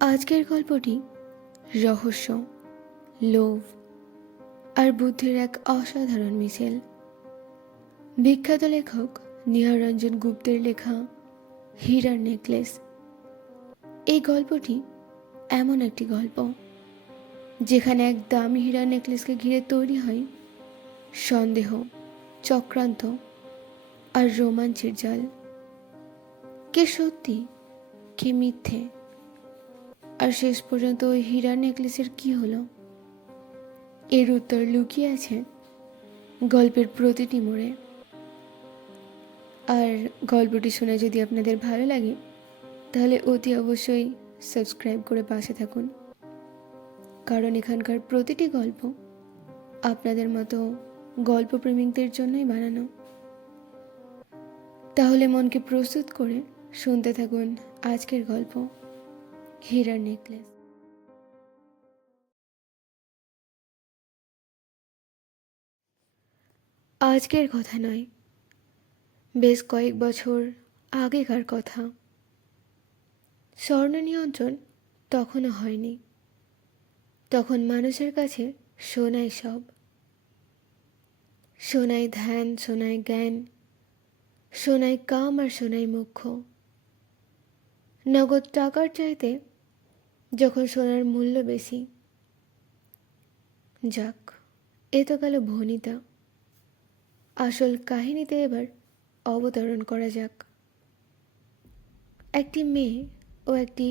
আজকের গল্পটি রহস্য, লোভ আর বুদ্ধির এক অসাধারণ মিশেল। বিখ্যাত লেখক নিহাররঞ্জন গুপ্তের লেখা হীরার নেকলেস। এই গল্পটি এমন একটি গল্প যেখানে এক দামি হীরার নেকলেসকে ঘিরে তৈরি হয় সন্দেহ, চক্রান্ত আর রোমাঞ্চের জাল। কে সত্যি, কে মিথ্যে, আর শেষ পর্যন্ত ওই হীরার নেকলেসের কি হলো, এর উত্তর লুকিয়ে আছে গল্পের প্রতিটি মোড়ে। আর গল্পটি শুনে যদি আপনাদের ভালো লাগে তাহলে অতি অবশ্যই সাবস্ক্রাইব করে পাশে থাকুন, কারণ এখানকার প্রতিটি গল্প আপনাদের মতো গল্পপ্রেমিকদের জন্যই বানানো। তাহলে মনকে প্রস্তুত করে শুনতে থাকুন আজকের গল্প হীরার নেকলেস। আজকের কথা নয়, বেশ কয়েক বছর আগেকার কথা। স্বর্ণ নিয়ন্ত্রণ তখনও হয়নি। তখন মানুষের কাছে সোনাই সব। সোনাই ধ্যান, সোনাই জ্ঞান, সোনাই কাম আর সোনাই মোক্ষ। নগদ টাকার চাইতে যখন সোনার মূল্য বেশি। যাক, এ তো গেল ভনিতা। আসল কাহিনীতে এবার অবতরণ করা যাক। একটি মেয়ে ও একটি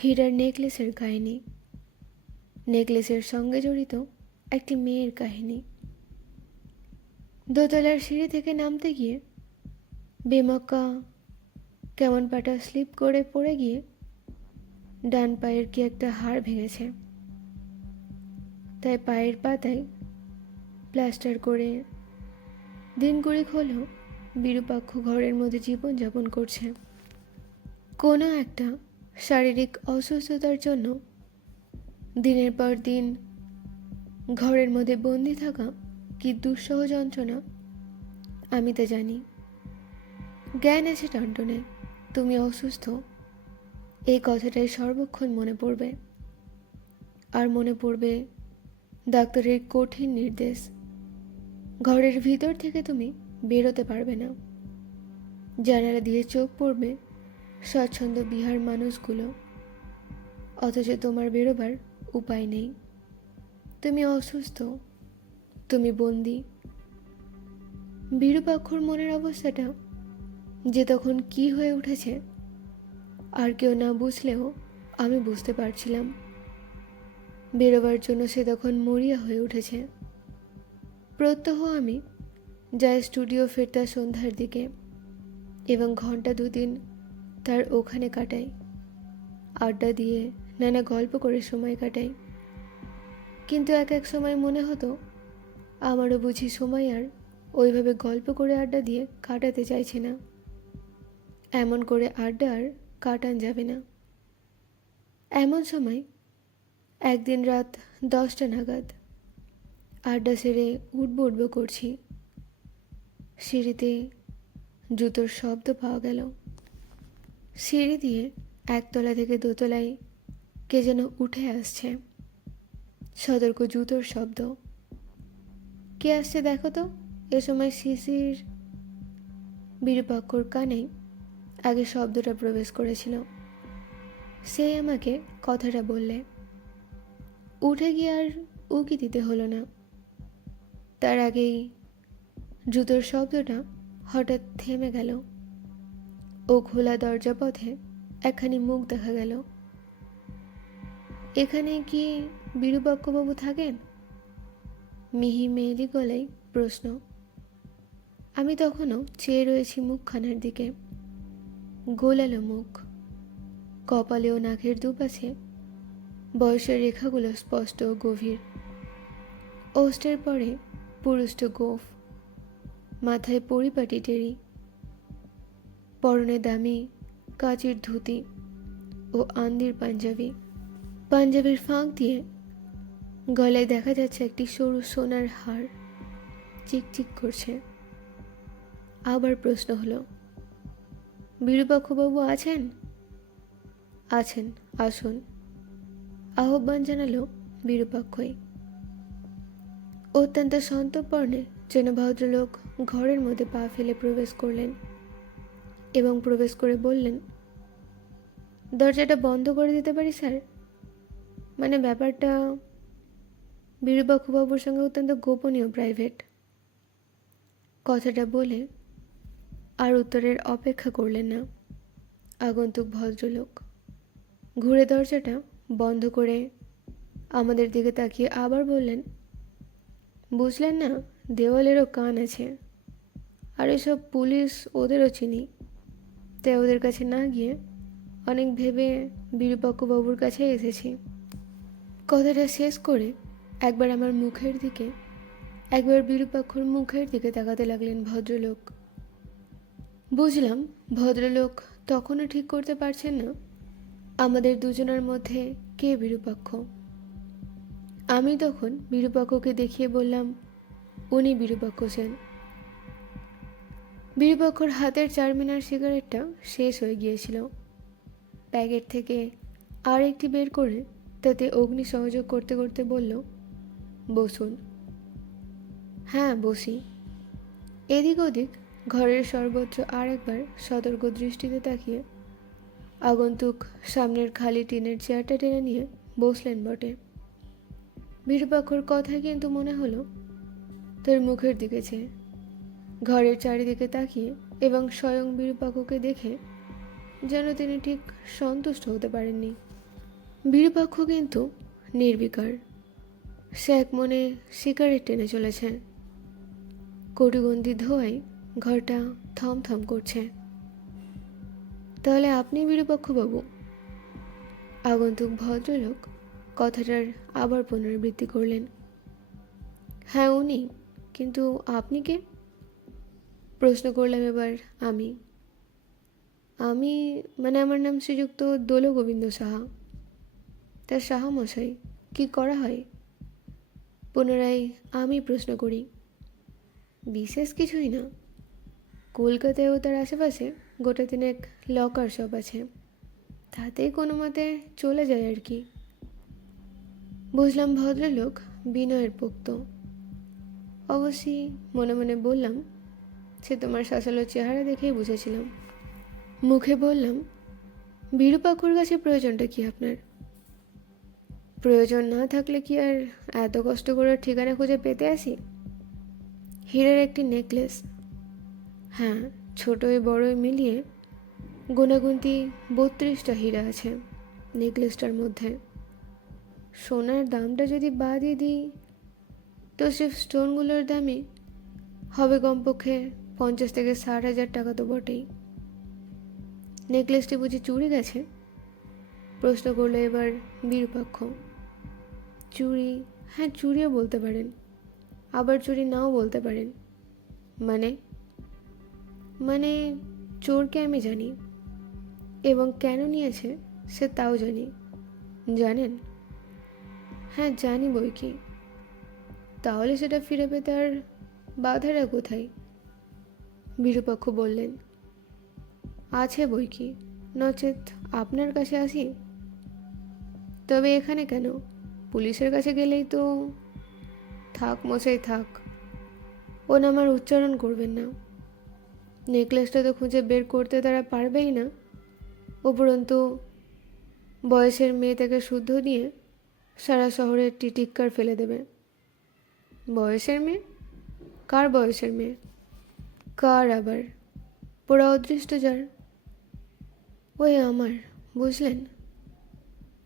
হীরার নেকলেসের কাহিনী। নেকলেসের সঙ্গে জড়িত একটি মেয়ের কাহিনী। দোতলার সিঁড়ি থেকে নামতে গিয়ে বেমক্কা কেমন পাটা স্লিপ করে পড়ে গিয়ে ডান পায়ের কি একটা হাড় ভেঙেছে। তাই পায়ের পাতায় প্লাস্টার করে দিন কুড়িক হলেও বিরূপাক্ষ ঘরের মধ্যে জীবনযাপন করছে। কোনো একটা শারীরিক অসুস্থতার জন্য দিনের পর দিন ঘরের মধ্যে বন্দি থাকা কি দুঃসহ যন্ত্রণা আমি তা জানি। জ্ঞান আছে টনটনে, তুমি অসুস্থ, এই কথাটাই সর্বক্ষণ মনে পড়বে। আর মনে পড়বে ডাক্তারের কঠিন নির্দেশ, ঘরের ভিতর থেকে তুমি বেরোতে পারবে না। জানালা দিয়ে চোখ পড়বে স্বচ্ছন্দ বিহার মানুষগুলো, অথচ তোমার বেরোবার উপায় নেই। তুমি অসুস্থ, তুমি বন্দি। বিরূপাক্ষর মনের অবস্থাটা যে তখন কি হয়ে উঠেছে আর কেউ না বুঝলেও আমি বুঝতে পারছিলাম। বেরোবার জন্য সে তখন মরিয়া হয়ে উঠেছে। প্রত্যহ আমি যাই স্টুডিও ফেরতা সন্ধ্যার দিকে এবং ঘন্টা দুদিন তার ওখানে কাটাই। আড্ডা দিয়ে নানা গল্প করে সময় কাটাই। কিন্তু এক এক সময় মনে হতো আমারও বুঝি সময় আর ওইভাবে গল্প করে আড্ডা দিয়ে কাটাতে চাইছে না। এমন করে আড্ডা আর কাটান যাবে না। এমন সময় একদিন রাত 10টা নাগাদ আড্ডা সেরে উঠবো করছি। সিঁড়িতে জুতোর শব্দ পাওয়া গেল। সিঁড়ি দিয়ে একতলা থেকে দোতলায় কে যেন উঠে আসছে। সতর্ক জুতোর শব্দ। কে আসছে দেখো তো। এ সময় শিশির বিরূপাক্ষর কানে আগে শব্দটা প্রবেশ করেছিল। সে আমাকে কথাটা বললে। উঠে গিয়ে আর উকি দিতে হলো না। তার আগেই জুতোর শব্দটা হঠাৎ থেমে গেল ও খোলা দরজা পথে একখানি মুখ দেখা গেল। এখানে কি বিরূপাক্ষবাবু থাকেন? মিহি মেয়েলি গলায় প্রশ্ন। আমি তখনও চেয়ে রয়েছি মুখখানার দিকে। গোলালো মুখ, কপালে ও নাকের দুপাশে বয়সের রেখাগুলো স্পষ্ট ও গভীর। ওষ্ঠের পরে পুরুষ্ট গোঁফ, মাথায় পরিপাটি টেরি, পরনে দামি কাচের ধুতি ও আন্দির পাঞ্জাবি। পাঞ্জাবির ফাঁক দিয়ে গলায় দেখা যাচ্ছে একটি সরু সোনার হার, চিকচিক করছে। আবার প্রশ্ন হলো, বিরূপাক্ষবাবু আছেন? আছেন, আসুন, আহ্বান জানালো বিরূপাক্ষই। অত্যন্ত সন্তর্পণে যেন ভদ্রলোক ঘরের মধ্যে পা ফেলে প্রবেশ করলেন এবং প্রবেশ করে বললেন, দরজাটা বন্ধ করে দিতে পারি স্যার? মানে ব্যাপারটা বিরূপাক্ষবাবুর সঙ্গে অত্যন্ত গোপনীয়, প্রাইভেট। কথাটা বলে আর উত্তরের অপেক্ষা করলেন না আগন্তুক ভদ্রলোক। ঘুরে দরজাটা বন্ধ করে আমাদের দিকে তাকিয়ে আবার বললেন, বুঝলেন না, দেওয়ালেরও কান আছে, আর এসব পুলিশ ওদেরও চিনি, তাই ওদের কাছে না গিয়ে অনেক ভেবে বিরূপাক্ষবাবুর কাছে এসেছি। কথাটা শেষ করে একবার আমার মুখের দিকে, একবার বিরূপাক্ষর মুখের দিকে তাকাতে লাগলেন ভদ্রলোক। বুঝলাম ভদ্রলোক তখনও ঠিক করতে পারছেন না আমাদের দুজনের মধ্যে কে বিরূপাক্ষ। আমি তখন বিরূপাক্ষকে দেখিয়ে বললাম, উনি বিরূপাক্ষ সেন। বিরূপাক্ষর হাতের চারমিনার সিগারেটটা শেষ হয়ে গিয়েছিল। প্যাকেট থেকে আর একটি বের করে তাতে অগ্নি সহযোগ করতে করতে বলল, বসুন। হ্যাঁ, বসি। এদিক ওদিক ঘরের সর্বত্র আর একবার সতর্ক দৃষ্টিতে তাকিয়ে আগন্তুক সামনের খালি টিনের চেয়ারটা টেনে নিয়ে বসলেন বটে। বিরূপাক্ষর কথায় কিন্তু মনে হলো তোর মুখের দিকে চেয়ে, ঘরের চারিদিকে তাকিয়ে এবং স্বয়ং বিরূপাক্ষকে দেখে যেন তিনি ঠিক সন্তুষ্ট হতে পারেননি। বিরূপাক্ষ কিন্তু নির্বিকার। সে এক মনে সিগারেট টেনে চলেছে। কটুগন্ধি ধোঁয়ায় ঘরটা থমথম করছে। তাহলে আপনি বিরূপাক্ষবাবু? আগন্তুক ভদ্রলোক কথাটার আবার পুনরাবৃত্তি করলেন। হ্যাঁ, উনি। কিন্তু আপনি কে? প্রশ্ন করলাম এবার আমি। আমি মানে আমার নাম শ্রীযুক্ত দোলগোবিন্দ সাহা। তার সাহা মশাই, কি করা হয়? পুনরায় আমি প্রশ্ন করি। বিশেষ কিছুই না। কলকাতায় ও তার আশেপাশে গোটা তিনেক লকার শপ আছে, তাতেই কোনো মতে চলে যায় আর কি। বুঝলাম ভদ্রলোক বিনয়ের পোক্ত। অবশ্যই মনে মনে বললাম, সে তোমার শাসালো চেহারা দেখেই বুঝেছিলাম। মুখে বললাম, বিরূপাক্ষর কাছে প্রয়োজনটা কি আপনার? প্রয়োজন না থাকলে কি আর এত কষ্ট করে ঠিকানা খুঁজে পেতে আসি? হীরের একটি নেকলেস। হ্যাঁ, ছোটোই বড়োই মিলিয়ে গোনাগুনতি 32টা হীরা আছে নেকলেসটার মধ্যে। সোনার দামটা যদি বাদই দিই তো সির্ফ স্টোনগুলোর দামই হবে কমপক্ষে 50 থেকে 60,000 টাকা তো বটেই। নেকলেসটি বুঝি চুরি গেছে? প্রশ্ন করলো এবার বিরূপাক্ষ। চুরি? হ্যাঁ, চুরিও বলতে পারেন, আবার চুরি নাও বলতে পারেন। মানে? মানে চোরকে আমি জানি, এবং কেন নিয়েছে সে তাও জানি। জানেন? হ্যাঁ, জানি বই কি। তাহলে সেটা ফিরে পেতে আর বাধাটা কোথায়? বিরূপাক্ষ বললেন, আছে বই কি, নচেত আপনার কাছে আসি। তবে এখানে কেন? পুলিশের কাছে গেলেই তো। থাক মশাই থাক, ও নাম আর উচ্চারণ করবেন না। নেকলেসটা তো খুঁজে বের করতে তারা পারবেই না, উপরন্তু বয়সের মেয়ে থেকে শুদ্ধ নিয়ে সারা শহরে টিটিক্কার ফেলে দেবে। বয়সের মেয়ে? কার বয়সের মেয়ে? কার আবার? পোড়া অদৃষ্ট যার। ওই আমার, বুঝলেন?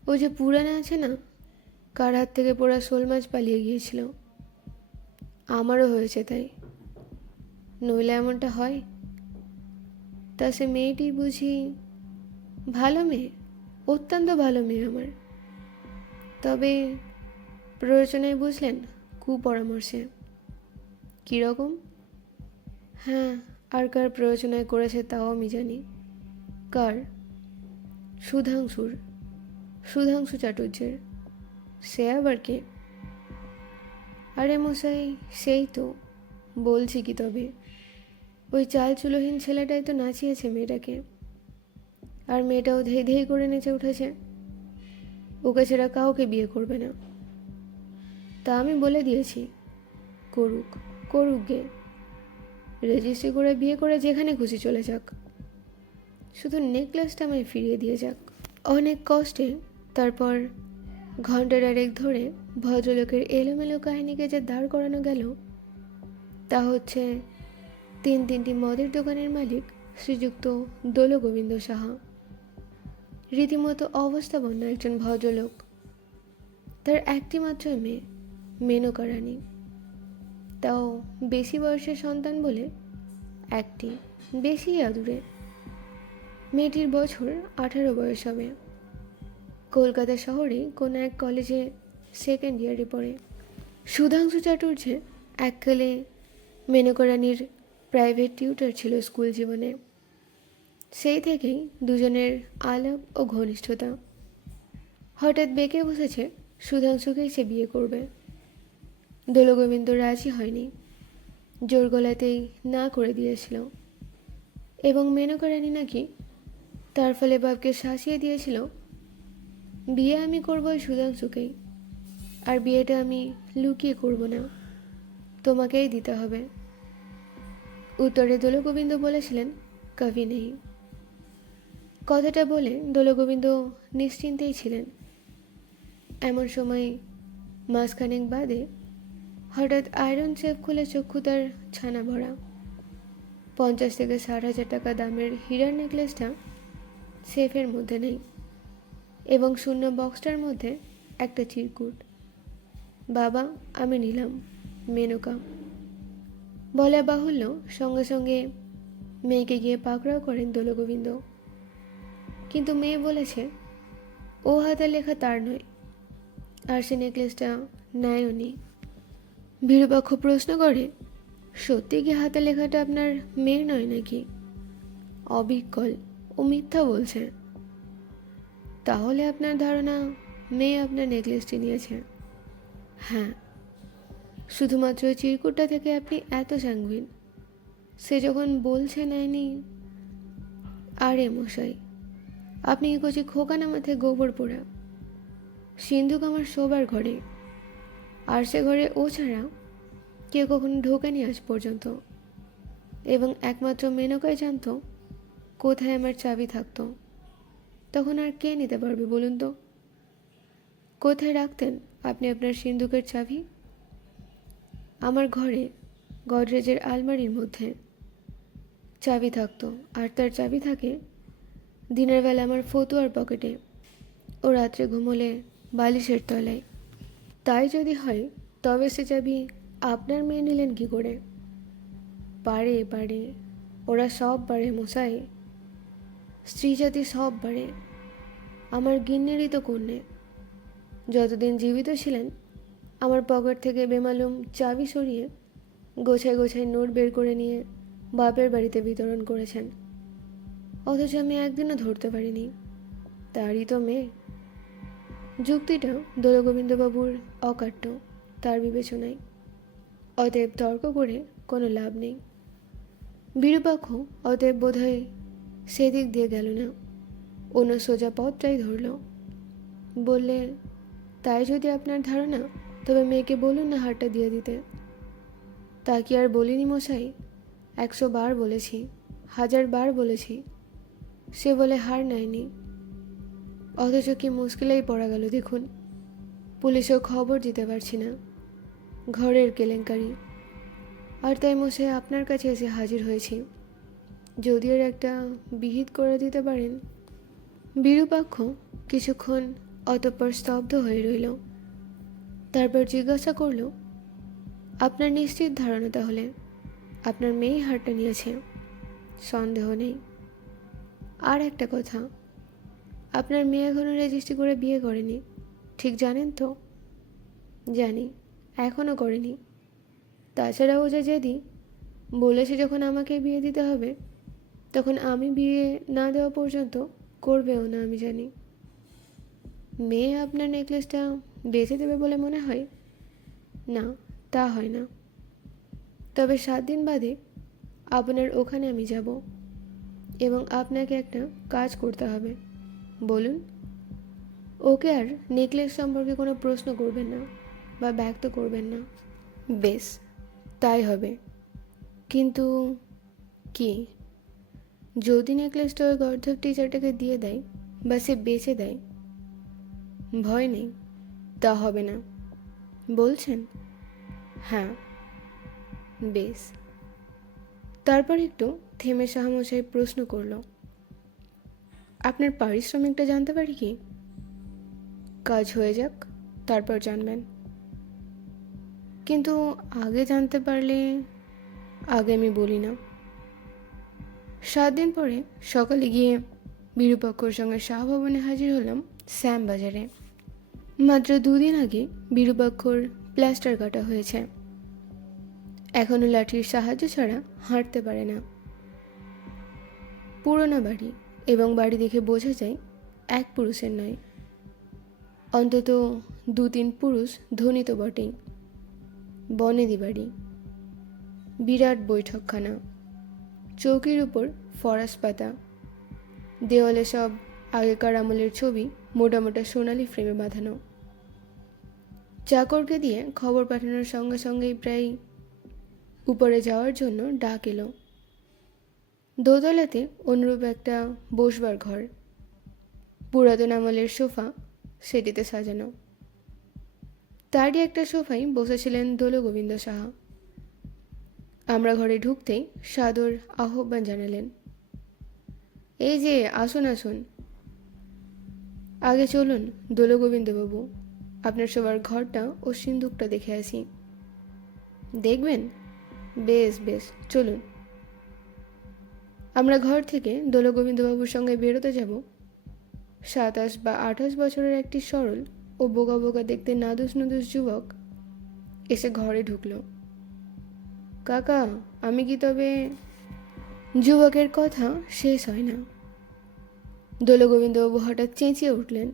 ও যে পুরাণে আছে না, কার হাত থেকে পোড়া শোল মাছ পালিয়ে গিয়েছিল। আমারও হয়েছে তাই, নইলে এমনটা হয়? তা সে মেয়েটি বুঝি ভালো মেয়ে, অত্যন্ত ভালো মেয়ে আমার। তবে প্ররোচনায়, বুঝলেন, কুপরামর্শে। কীরকম? হ্যাঁ, আর কার প্ররোচনায় করেছে তাও আমি জানি। কার? সুধাংশুর, সুধাংশু চাটুর্যের। সে আবার কে? আরে মশাই, সেই তো বলছি কি, তবে ওই চালচুলোহীন ছেলেটাই তো নাচিয়েছে মেয়েটাকে, আর মেয়েটাও ধেই ধেই করে নেচে উঠেছে। ওকে ছাড়া কাউকে বিয়ে করবে না। তা আমি বলে দিয়েছি, করুক, করুক গে, রেজিস্ট্রি করে বিয়ে করে যেখানে খুশি চলে যাক, শুধু নেকলেসটা আমায় ফিরিয়ে দিয়ে যাক। অনেক কষ্টে তারপর ঘন্টার আরেক ধরে ভদ্রলোকের এলোমেলো কাহিনীকে যে দাঁড় করানো গেল, তা হচ্ছে তিনটি মদের দোকানের মালিক শ্রীযুক্ত দোলগোবিন্দ সাহা, রীতিমতো অবস্থাপন্ন একজন ভদ্রলোক। তার একটি মাত্র মেয়ে, মেনকা রানী, তাও বেশি বয়সের সন্তান বলে একটি, বেশি আদুরে। মেয়েটির বছর 18 বয়স হবে। কলকাতা শহরে কোনো এক কলেজে সেকেন্ড ইয়ারে পড়ে। সুধাংশু চাটুর্যে এককালে মেনকা রানীর প্রাইভেট টিউটর ছিল স্কুল জীবনে। সেই থেকেই দুজনের আলাপ ও ঘনিষ্ঠতা। হঠাৎ বেঁকে বসেছে সুধাংশুকেই সে বিয়ে করবে। দোলগোবিন্দ রাজি হয়নি, জোর গলাতেই না করে দিয়েছিল, এবং মেনকা রানী নাকি তার ফলে বাপকে শাসিয়ে দিয়েছিল, বিয়ে আমি করবো ওই সুধাংশুকেই, আর বিয়েটা আমি লুকিয়ে করব না, তোমাকেই দিতে হবে। উত্তরে দোলগোবিন্দ বলেছিলেন, কবি নেই। কথাটা বলে দোলগোবিন্দ নিশ্চিন্তেই ছিলেন। এমন সময় মাসখানেক বাদে হঠাৎ আয়রন সেফ খুলে চক্ষু তার ছানা ভরা। 50 থেকে 60,000 টাকা দামের হীরার নেকলেসটা সেফের মধ্যে নেই, এবং শূন্য বক্সটার মধ্যে একটা চিরকুট। বাবা, আমি নিলাম, মেনকা। বলা বাহুল্য, সঙ্গে সঙ্গে মেয়েকে গিয়ে পাকড়াও করেন দোলগোবিন্দ। কিন্তু মেয়ে বলেছে ও হাতে লেখা তার নয়, আর সে নেকলেসটা নেয়ও নি। বিরূপাক্ষ প্রশ্ন করে, সত্যি কি হাতে লেখাটা আপনার মেয়ের নয় নাকি? অবিকল, ও মিথ্যা বলছে। তাহলে আপনার ধারণা মেয়ে আপনার নেকলেসটি নিয়েছে? হ্যাঁ। শুধুমাত্র ওই চিরকুটটা থেকে আপনি এত স্যাঙ্গুইন? সে যখন বলছে নেয়নি। আরে মশাই, আপনি কচি খোকানা মাথায় গোবর পোড়া। সিন্ধুক আমার শোবার ঘরে, আর সে ঘরে ও ছাড়া কেউ কখনো ঢোকেনি আজ পর্যন্ত, এবং একমাত্র মেনকাই জানতো কোথায় আমার চাবি থাকতো। তখন আর কে নিতে পারবে বলুন তো? কোথায় রাখতেন আপনি আপনার সিন্ধুকের চাবি? আমার ঘরে গডরেজের আলমারির মধ্যে চাবি থাকতো, আর তার চাবি থাকে দিনের বেলা আমার ফতুয়ার পকেটে, ও রাত্রে ঘুমোলে বালিশের তলায়। তাই যদি হয়, তবে সে চাবি আপনার মেয়ে নিলেন কি করে? পারে পারে, ওরা সব পারে মশাই, স্ত্রী জাতি সব পারে। আমার গিন্নিরই তো কন্যে যতদিন জীবিত ছিলেন আমার পকেট থেকে বেমালুম চাবি সরিয়ে গোছায় গোছায় নোট বের করে নিয়ে বাপের বাড়িতে বিতরণ করেছেন, অথচ আমি একদিনও ধরতে পারিনি। তারই তো মেয়ে। যুক্তিটা দোলগোবিন্দবাবুর অকাট্য তার বিবেচনায়, অতএব তর্ক করে কোনো লাভ নেই। বিরূপাক্ষ অতএব বোধহয় সেদিক দিয়ে গেল না, অন্য সোজা পথটাই ধরল। বললে, তাই যদি আপনার ধারণা, তবে মেয়েকে বলুন না হারটা দিয়ে দিতে। তা কি আর বলিনি মশাই? 100 বার বলেছি, 1000 বার বলেছি, সে বলে হার নেয়নি। অথচ কি মুশকিলেই পড়া গেল দেখুন। পুলিশেও খবর দিতে পারছি না, ঘরের কেলেঙ্কারি। আর তাই মশাই আপনার কাছে এসে হাজির হয়েছি, যদি এর একটা বিহিত করে দিতে পারেন। বিরূপাক্ষ কিছুক্ষণ অতঃপর স্তব্ধ হয়ে রইল। তারপর জিজ্ঞাসা করল, আপনার নিশ্চিত ধারণা তাহলে আপনার মেয়েই হারটা নিয়েছে? সন্দেহ নেই। আর একটা কথা, আপনার মেয়ে এখনও রেজিস্ট্রি করে বিয়ে করেনি, ঠিক জানেন তো? জানি, এখনও করেনি। তাছাড়া ও যে জেদি, বলেছে যখন আমাকে বিয়ে দিতে হবে, তখন আমি বিয়ে না দেওয়া পর্যন্ত করবেও না, আমি জানি। মেয়ে আপনার নেকলেসটা বেচে দেবে বলে মনে হয়? না, তা হয় না। তবে 7 দিন বাদে আপনার ওখানে আমি যাব, এবং আপনাকে একটা কাজ করতে হবে। বলুন। ওকে আর নেকলেস সম্পর্কে কোনো প্রশ্ন করবেন না বা ব্যক্ত করবেন না। বেশ, তাই হবে। কিন্তু কি, যদি নেকলেসটা ওই গর্ধব টিচারটাকে দিয়ে দেয় বা সে বেচে দেয়? ভয় নেই, তা হবে না বলছেন? হ্যাঁ। বেশ। তারপর একটু থেমে শাহমশাই প্রশ্ন করল, আপনার পারিশ্রমিকটা জানতে পারি কি? কাজ হয়ে যাক, তারপর জানবেন। কিন্তু আগে জানতে পারলে? আগে আমি বলি না। 7 দিন পরে সকালে গিয়ে বিরূপাক্ষর সঙ্গে শাহভবনে হাজির হলাম শ্যামবাজারে। মাত্র 2 দিন আগে বিরূপাক্ষর প্লাস্টার কাটা হয়েছে। এখনও লাঠির সাহায্য ছাড়া হাঁটতে পারে না। পুরোনো বাড়ি, এবং বাড়ি দেখে বোঝা যায় এক পুরুষের নয়, অন্তত 2-3 পুরুষ ধনী তো বটেই। বনেদি বাড়ি, বিরাট বৈঠকখানা, চৌকির উপর ফরাস পাতা, দেওয়ালে সব আগেকার আমলের ছবি মোটা মোটা সোনালি ফ্রেমে বাঁধানো। চাকরকে দিয়ে খবর পাঠানোর সঙ্গে সঙ্গেই প্রায় উপরে যাওয়ার জন্য ডাক এলো। দোতলাতে অনুরূপ একটা বসবার ঘর, পুরাতন আমলের সোফা সেটিতে সাজানো। তারই একটা সোফায় বসেছিলেন দোলগোবিন্দ সাহা। আমরা ঘরে ঢুকতেই সাদর আহ্বান জানালেন, এই যে আসুন আসুন। আগে চলুন দোলগোবিন্দবাবু, আপনার সবার ঘরটা ও সিন্দুকটা দেখে আসি। দেখবেন? বেশ বেশ, চলুন। আমরা ঘর থেকে দোলগোবিন্দবাবুর সঙ্গে বেরোতে যাব। 27 বা 28 বছরের একটি সরল ও বোকা বোকা দেখতে নাদুস নুদুস যুবক এসে ঘরে ঢুকলো। কাকা, আমি কি তবে? যুবকের কথা শেষ হয় না। দোলগোবিন্দবাবু হঠাৎ চেঁচিয়ে উঠলেন,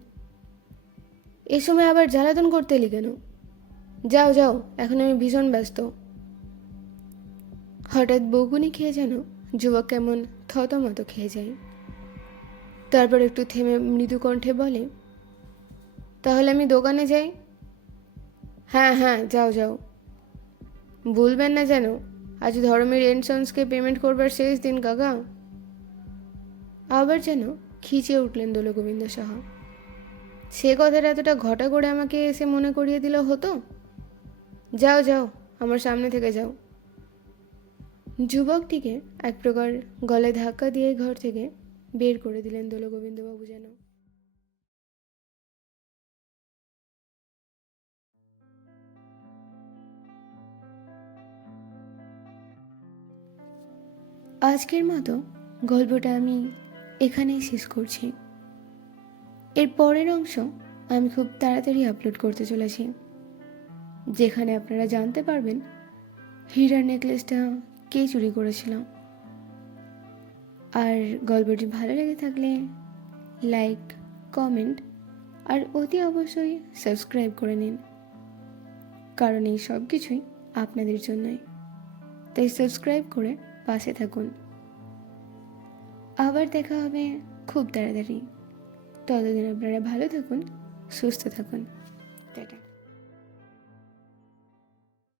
এ সময় আবার জ্বালাতন করতে এলি কেন? যাও যাও, এখন আমি ভীষণ ব্যস্ত। হঠাৎ বকুনি খেয়ে যেন যুবক কেমন থতমত খেয়ে যায়। তারপর একটু থেমে মৃদু কণ্ঠে বলে, তাহলে আমি দোকানে যাই? হ্যাঁ হ্যাঁ, যাও যাও। ভুলবেন না যেন, আজ ধর্মের এনসন্সকে পেমেন্ট করবার শেষ দিন কাকা। আবার যেন খিচিয়ে উঠলেন দোলগোবিন্দ সাহা। সে কথাটা এতটা ঘটা করে আমাকে এসে মনে করিয়ে দিলে হতো? যাও যাও, আমার সামনে থেকে যাও। যুবকটিকে এক প্রকার গলায় ধাক্কা দিয়ে ঘর থেকে বের করে দিলেন দোলগোবিন্দবাবু যেন। আজকের মতো গল্পটা আমি এখানেই শেষ করছি। এর পরের অংশ আমি খুব তাড়াতাড়ি আপলোড করতে চলেছি, যেখানে আপনারা জানতে পারবেন হীরার নেকলেসটা কে চুরি করেছিল। আর গল্পটি ভালো লেগে থাকলে লাইক, কমেন্ট আর অতি অবশ্যই সাবস্ক্রাইব করে নিন, কারণ এই সব কিছুই আপনাদের জন্যই। তাই সাবস্ক্রাইব করে পাশে থাকুন। আবার দেখা হবে খুব তাড়াতাড়ি। ততদিন আপনারা ভালো থাকুন, সুস্থ থাকুন। টাটা।